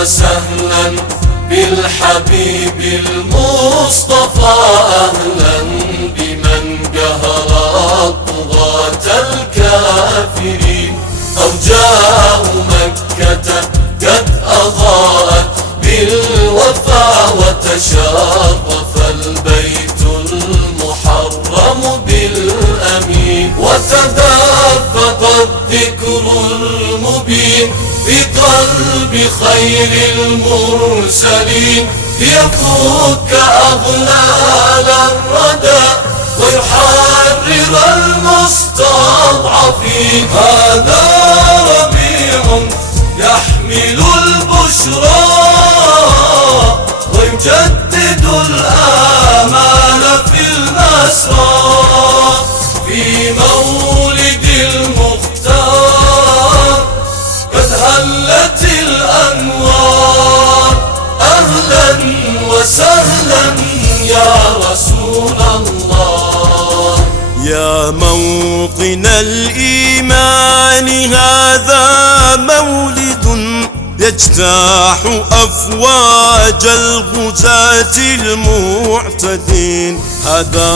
وسهلا بالحبيب المصطفى، أهلا بمن قهر الطغاة الكافرين. أرجاء مكة قد أضاءت بالوفا، وتشرف البيت المحرم بالأمين، وتدفق الذكر المبين في قلب خير المرسلين، ليفك أغلال الردى ويحرر المستضعفين. هذا ربيع يحمل البشرى ويجدد الآمال في المسرى، في مولد المختار قد هلت الأنوار. أهلا وسهلا يا رسول الله. يا موطن الإيمان هذا مولد يجتاح أفواج الغزاة المعتدين. هذا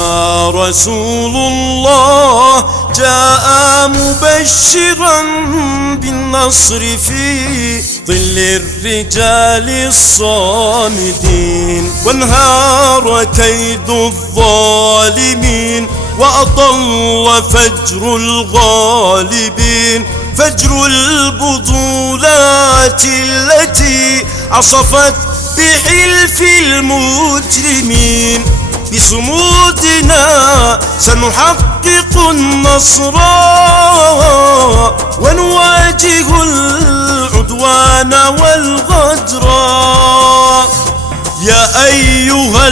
رسول الله جاء مبشرا بالنصر في ظل الرجال الصامدين، وانهار كيد الظالمين وأضل فجر الغالبين، فجر البطولات التي عصفت بحلف المجرمين. بصمودنا سنحقق النصر ونواجه العدوان والغدر. يا أيها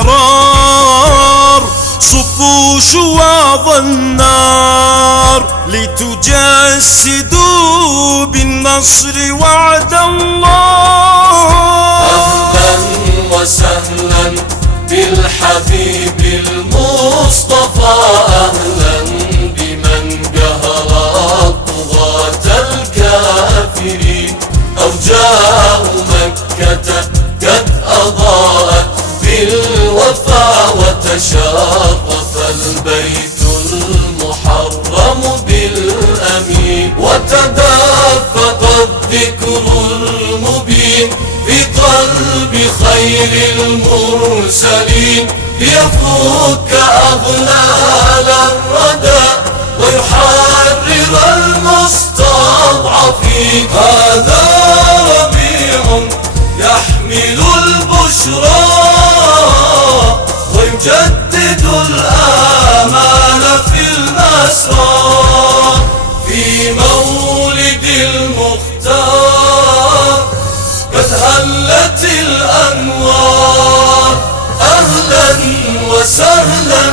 الأحرار صبوا شواظ النار لتجسدوا بالنصر وعد الله. أهلا وسهلا بالحبيب المصطفى، أهلا بمن قهر الطغاة الكافرين. أرجاء مكة قد أضاءت بالوفا، وتشرف البيت المحرم بالأمين، وتدفق الذكر المبين في قلب خير المرسلين، ليفك أغلال الردى ويحرر المستضعفين. هذا ربيع يحمل البشرى ويجدد الآمال في المسرى، في مولد المختار قد هلت الأنوار. أهلا وسهلا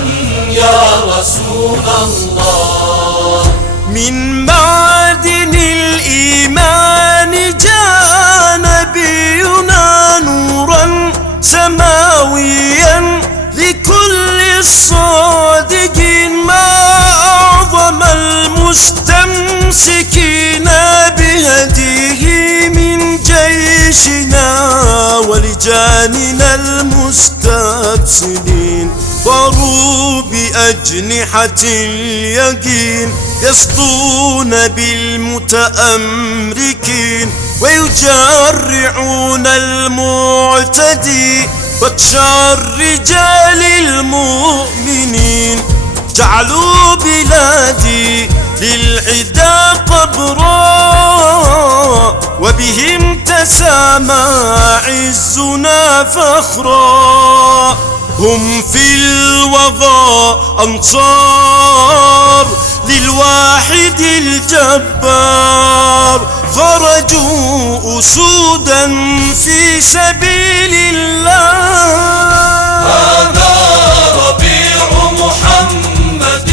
يا رسول الله. من معدن الإيمان جاء نبينا نورا سماويا لكل الصادقين، ما أعظم المستمسكين بهديه من جيشنا ولجاننا المستبسلين. ضروا بأجنحة اليقين يسطون بالمتأمركين، ويجرعون المعتدي بطش الرجال المؤمنين. جعلوا بلادي للعدا قبرا، وبهم تسامى عزنا فخرا. هم في الوغى أنصار للواحد الجبار، خرجوا أسودا في سبيل الله. هذا ربيع محمد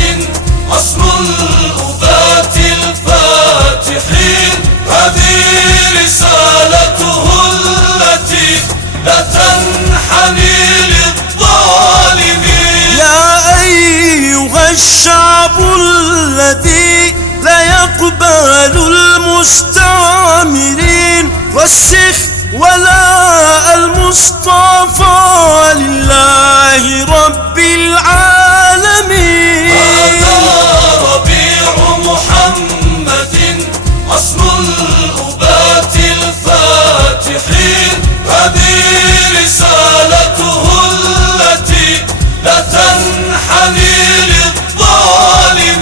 عصر الأبات الفاتحين، هذه رسالته التي لا تنحني للظالمين. يا أيها الشعب الذي لا يقبل المستعمرين. والشيخ ولا المصطفى لله رب العالمين. هذا ربيع محمد أصل الأبات الفاتحين. هذه رسالته التي لا تنحني للظالمين.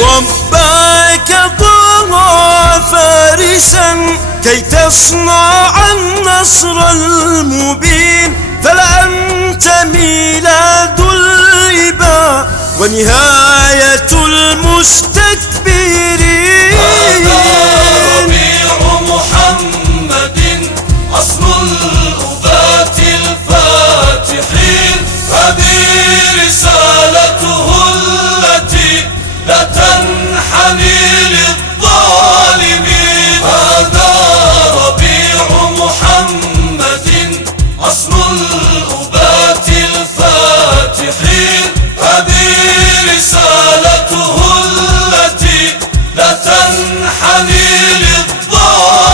رباك ضاع فارسا كي تصنع النصر المبين. فلأنت ميلاد الإباء ونهاية المستكبرين. هذا ربيع محمد أصل الأبات الفاتحين. هذه رسالته التي لا تنحني للظالمين. هذا ربيع محمد أصل الأبات الفاتحين. هذه رسالته التي لا تنحني للظالمين.